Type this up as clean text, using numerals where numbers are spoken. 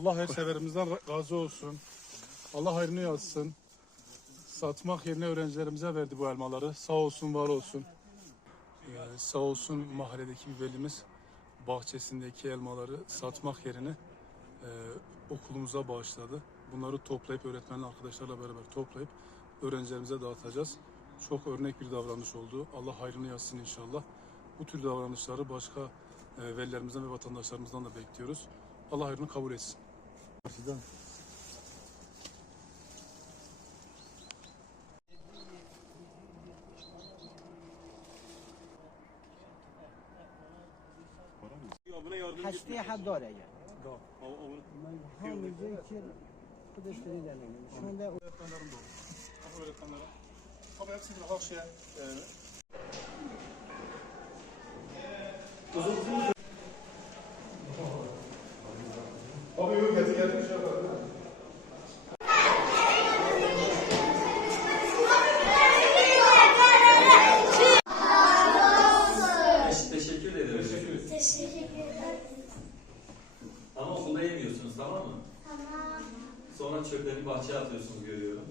Allah her severimizden razı olsun. Allah hayrını yazsın. Satmak yerine öğrencilerimize verdi bu elmaları. Sağ olsun, var olsun. Sağ olsun mahalledeki bir velimiz bahçesindeki elmaları satmak yerine okulumuza bağışladı. Bunları toplayıp öğretmenle arkadaşlarla beraber toplayıp öğrencilerimize dağıtacağız. Çok örnek bir davranış oldu. Allah hayrını yazsın inşallah. Bu tür davranışları başka velilerimizden ve vatandaşlarımızdan da bekliyoruz. Allah hayrını kabul etsin. هشتی حد داره اگر همینجا که خودش داری در نمیم شونده Öğretmenlerim de olur. Öğretmenlerim. Ama hepsini hakşiye Abi yok getir bir şey yapalım. Teşekkür ederim. Teşekkür ederim. Ama okulda yemiyorsunuz, tamam mı? Tamam. Sonra çöpleri bahçeye atıyorsunuz, görüyorum.